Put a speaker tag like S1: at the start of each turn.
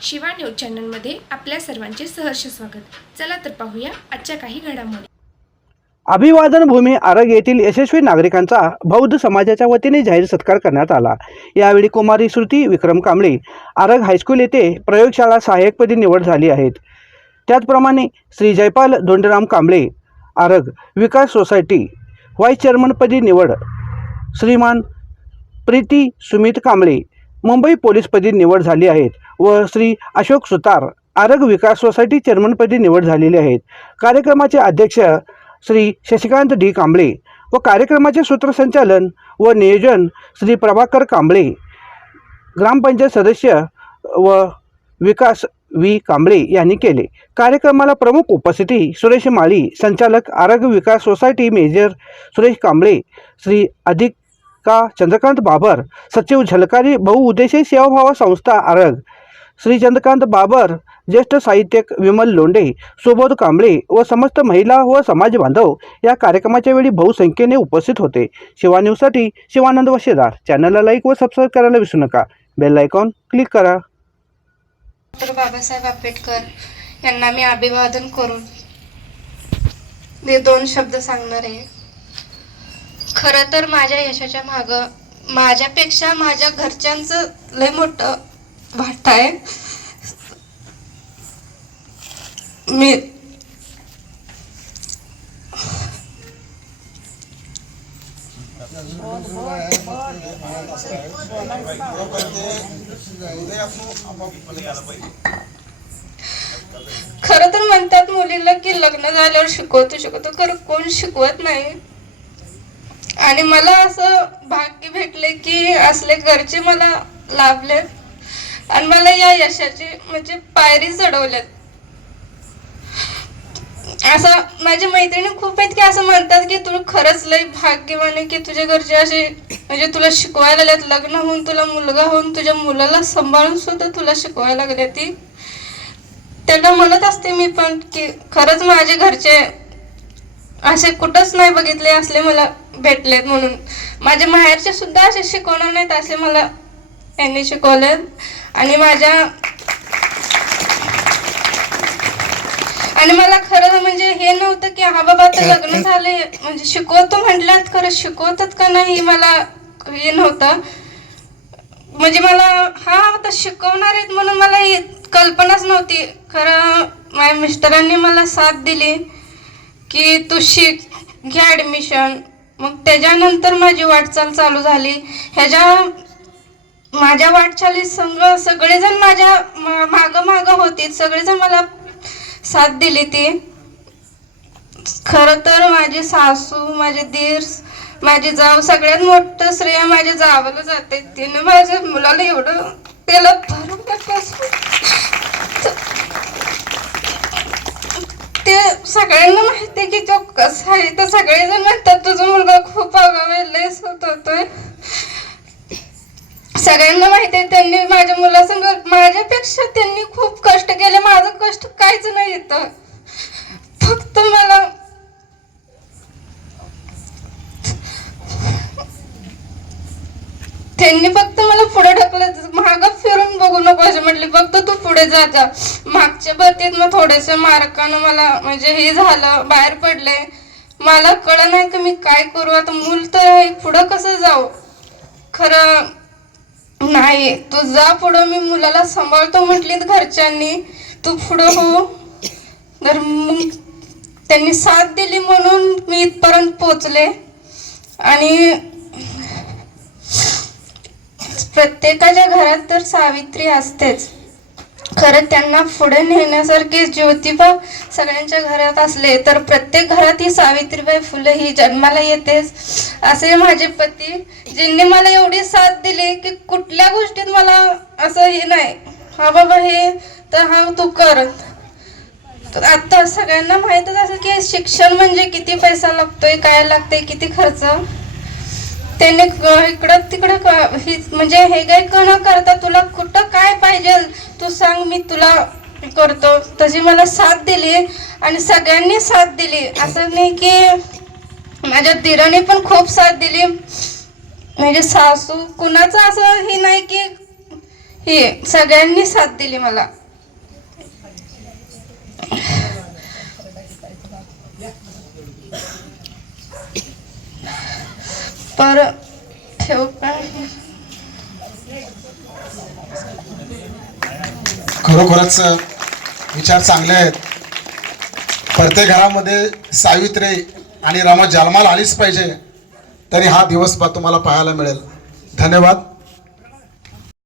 S1: Shiva news चॅनलमध्ये आपल्या सर्वांचे सहर्ष स्वागत. चला तर पाहूया आजच्या काही घडामोडी.
S2: अभिवादन भूमी आरग येथील यशस्वी नागरिकांचा बौद्ध समाजाच्या वतीने जाहीर सत्कार करण्यात आला. यावेळी कुमारी श्रुती विक्रम कांबळे आरग हायस्कूल येथे प्रयोगशाळा सहाय्यकपदी निवड झाली आहेत. त्याचप्रमाणे श्री जयपाल धोंडराम कांबळे आरग विकास सोसायटी व्हाईस चेअरमनपदी निवड. श्रीमान प्रीती सुमित कांबळे मुंबई पोलीसपदी निवड झाली आहेत व श्री अशोक सुतार आरग विकास सोसायटी चेअरमनपदी निवड झालेली आहेत. कार्यक्रमाचे अध्यक्ष श्री शशिकांत डी कांबळे व कार्यक्रमाचे सूत्रसंचालन व नियोजन श्री प्रभाकर कांबळे ग्रामपंचायत सदस्य व विकास व्ही कांबळे यांनी केले. कार्यक्रमाला प्रमुख उपस्थिती सुरेश माळी संचालक आरोग्य विकास सोसायटी मेजर सुरेश कांबळे श्री अधिक का? चंद्रकांत बाबर सचिव झलकारी बहुउद्देशीय सेवाभाव संस्था आरग श्री चंद्रकांत बाबर ज्येष्ठ साहित्यिक विमल लोंडे सुबोध कांबळे व समस्त महिला व समाज बांधव या कार्यक्रमाच्या वेळी बहुसंख्येने उपस्थित होते. शिवा न्यूजसाठी शिवानंद वशेदार. चॅनलला लाईक व सबस्क्राईब करायला विसरू नका. बेल आयकॉन क्लिक करा.
S3: डॉक्टर बाबासाहेब आंबेडकर यांना मी अभिवादन करून मी दोन शब्द सांगणार आहे. खरं तर माझ्या यशाच्या माग माझ्यापेक्षा माझ्या घरच्यांचं लय मोठं वाट आहे. मी खरं तर म्हणतात मुलीला की लग्न झाल्यावर शिकवतो शिकवतो. खरं कोण शिकवत नाही? आणि मला असं भाग्य भेटले की असले घरचे मला लाभलेत. आणि मला या यशाची म्हणजे पायरी चढवल्यात. असं माझ्या मैत्रिणी खूप आहेत की असं म्हणतात की तू खरंच लय भाग्यवान आहे की तुझ्या घरचे असे म्हणजे तुला शिकवायला लागल्यात लग्न होऊन तुला मुलगा होऊन तुझ्या मुलाला सांभाळून सुद्धा तुला शिकवायला लागल्या ती. त्यांना म्हणत असते मी पण की खरंच माझे घरचे असे कुठंच नाही बघितले असले मला भेटलेत म्हणून. माझ्या माहेरचे सुद्धा असे शिकवणार नाहीत असे मला यांनी शिकवले आणि माझ्या आणि मला खरं म्हणजे हे नव्हतं की हा बाबा आता लग्न झाले. म्हणजे शिकवतो म्हटल्यात खरं शिकवतात का नाही मला हे नव्हतं. म्हणजे मला हा आता शिकवणार आहेत म्हणून मला ही कल्पनाच नव्हती. खरं माझ्या मिस्टरांनी मला साथ दिली की तू शिक घे ॲडमिशन मग त्याच्यानंतर माझी वाटचाल चालू झाली. ह्याच्या माझ्या वाटचाली संग सगळेजण माझ्या माग माग होती. सगळेजण मला साथ दिली ती. खरं तर माझी सासू माझे दीर माझी जाव सगळ्यात मोठं श्रेय माझ्या जावाला जाते तिने माझ्या मुलाला एवढं त्याला भरून ते सगळ्यांना माहिती आहे की तो कसा आहे तर सगळेजण म्हणतात तुझा मुलगा खूप आगावे लयच होत होतोय. सगळ्यांना माहिती आहे त्यांनी माझ्या मुलासंग माझ्यापेक्षा त्यांनी खूप कष्ट केले माझं कष्ट काहीच नाही येत फक्त मला त्यांनी फक्त मला पुढे ढकलत माग बघू नको म्हटली म्हटले फक्त तू पुढे जा जा मागच्या भरतीत मग थोडेसे मार्कानं मला म्हणजे हे झालं बाहेर पडले. मला कळ नाही की मी काय करू आता मूल तर आहे पुढं कसं जाऊ? खरं नाही तू जा पुढं मी मुलाला सांभाळतो म्हटली घरच्यांनी. तू पुढं हो. तर त्यांनी साथ दिली म्हणून मी इथपर्यंत पोचले. आणि प्रत्येकाच्या घरात तर सावित्री असतेच. खरं त्यांना पुढे नेण्यासारखे ज्योतिबा सगळ्यांच्या घरात असले तर प्रत्येक घरात ही सावित्रीबाई फुले ही जन्माला येतेच. असे माझे पती ज्यांनी मला एवढी साथ दिली की कुठल्या गोष्टीत मला असं हे नाही. हा बाबा हे तर हा तू कर. आता सगळ्यांना माहीतच असेल की शिक्षण म्हणजे किती पैसा लागतोय काय लागतंय किती खर्च? त्याने क- इकडं तिकडं क- ही म्हणजे हे काय न करता तुला कुठं काय पाहिजे तू सांग मी तुला करतो. तशी मला साथ दिली आणि सगळ्यांनी साथ दिली. असं नाही की माझ्या दिराने पण खूप साथ दिली. म्हणजे सासू कुणाचं असं हे नाही की हे सगळ्यांनी साथ दिली मला. पर ठेवू का
S4: खरोखरच विचार चांगले आहेत. प्रत्येक घरामध्ये सावित्री आणि रमा जन्माला आलीच पाहिजे. तरी हा दिवस बा तुम्हाला पाहायला मिळेल. धन्यवाद.